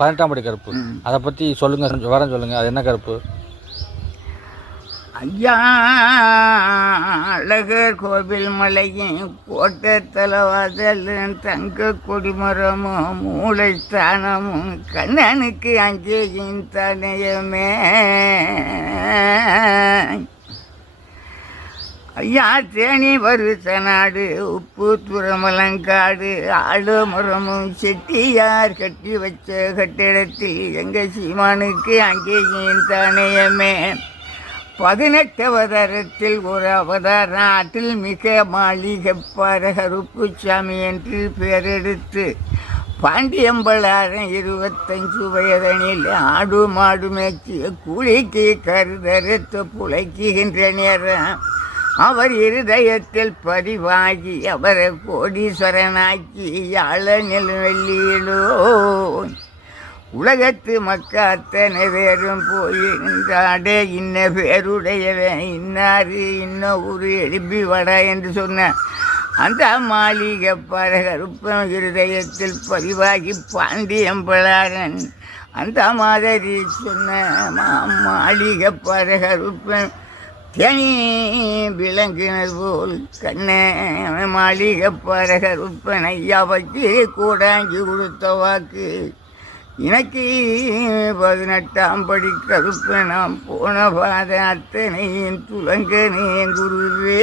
18ஆம் படி கருப்பு. அதை பற்றி சொல்லுங்கள், விவரம் சொல்லுங்கள். அது என்ன கருப்பு? ஐயா அழகர் கோவில் மலையும் கோட்டை தலைவாதல் தங்க கொடிமரமும் மூளை ஸ்தானமும் கண்ணனுக்கு அஞ்சேயின் தனையமே. ஐயா தேனி வருஷ நாடு உப்பு துறமலங்காடு ஆலமரமும் செட்டியார் கட்டி வச்ச கட்டிடத்தில் எங்கள் சீமானுக்கு அங்கேயும் தானேயமே. 18 அவதாரத்தில் ஒரு அவதார நாட்டில் மிக மாளிகைப்பார கருப்புசாமி என்று பெயரெடுத்து பாண்டியம்பளாரம் 25 வயதனில் ஆடு மாடு மேய்ச்சிய கூலிக்கு கருதறுத்து புழைக்குகின்ற நேரம் அவர் இருதயத்தில் பதிவாகி அவரை கோடீஸ்வரனாக்கி யாழ நெல்வெள்ளியிலோ உலகத்து மக்கள் அத்தனை பேரும் போய் நின்றாடே இன்ன பேருடையவன் இன்னாரு இன்ன ஊரு எழுப்பி வட என்று சொன்ன அந்த மாளிகை கருப்பன் இருதயத்தில் பதிவாகி பாண்டியம்பளாரன் அந்த மாதிரி சொன்ன மாளிகை கருப்பன் தேனி விளங்கினது போல் கண்ண மாளிகை கருப்பன் ஐயா வச்சு கூடாங்கி கொடுத்த வாக்கு எனக்கு 18ஆம் படி கருப்ப நாம் போன பாத அத்தனையும் துலங்கனே குருவே.